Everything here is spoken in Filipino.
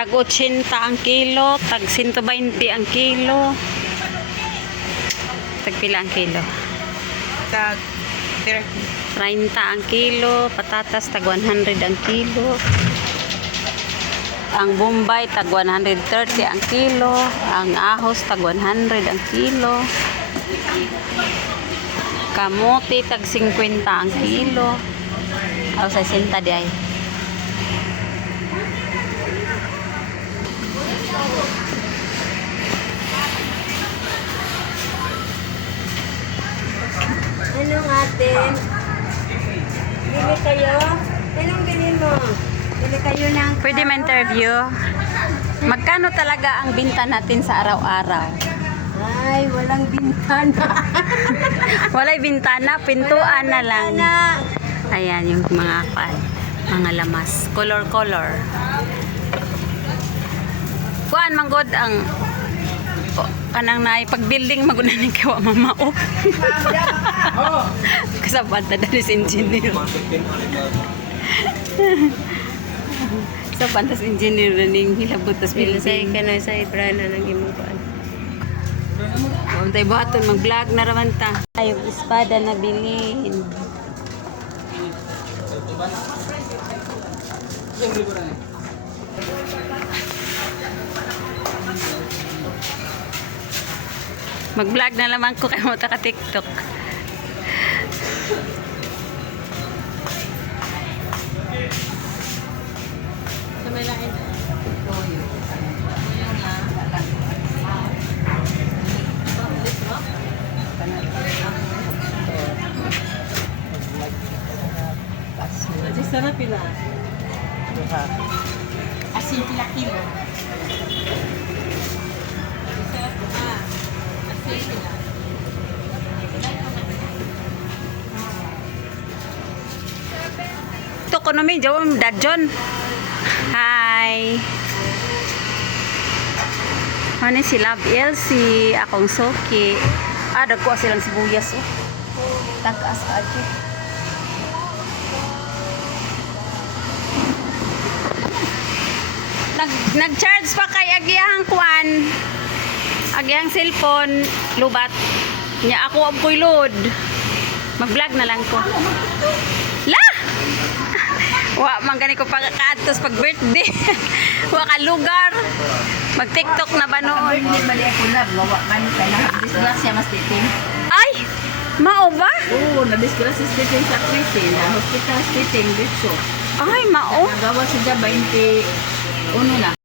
Tag 80 ang kilo, tag 120 ang kilo. Tag pila ang kilo? Tag 30 ang kilo, patatas tag 100 ang kilo. Ang bombay tag 130 ang kilo, ang ahos tag 100 ang kilo. Kamote tag 50 ang kilo. O 60 di ay. Anong atin? Bili kayo? Anong bilhin mo? Bili kayo ng... Pwede ma-interview? Magkano talaga ang binta natin sa araw-araw? Ay, walang bintana. Walay bintana, pintuan na lang. Ayan yung mga lamas. Color. Kuan manggod ang kanang naay pag-building maguna ning kawa mamao. Kasabat na dali si engineer. Sa pantas engineer ning hilabot tas Say kanay sa ibrana ng imong kuan. Untay buhaton mag-vlog na raman ta. Ay, yung espada na bilhin. Mag-vlog na lamang ko kay mo ta ka TikTok. Sa may lain. Aji sana pila. Asin pila kilo. To konomi jawam dadjon. Hi. Ano si Love Elsie, akong Soki. Dagko silang sibuyas oh. Tagas aja. Nag-charge pa kay agiyang kuan. Agiyang cellphone lubat. Nya ako ang koy load. Mag-vlog na lang ko. La! Wa man gani ko pagkaatos pag birthday. Wa ka lugar. Mag-TikTok na ba noon? Hindi bali ako na bawa man kay na disgrasya mas titin. Ay, mao ba? Oo, na disgrasya titin sa Kritin, na hospital titin dito. Ay, mao. Nagawa siya 21 na.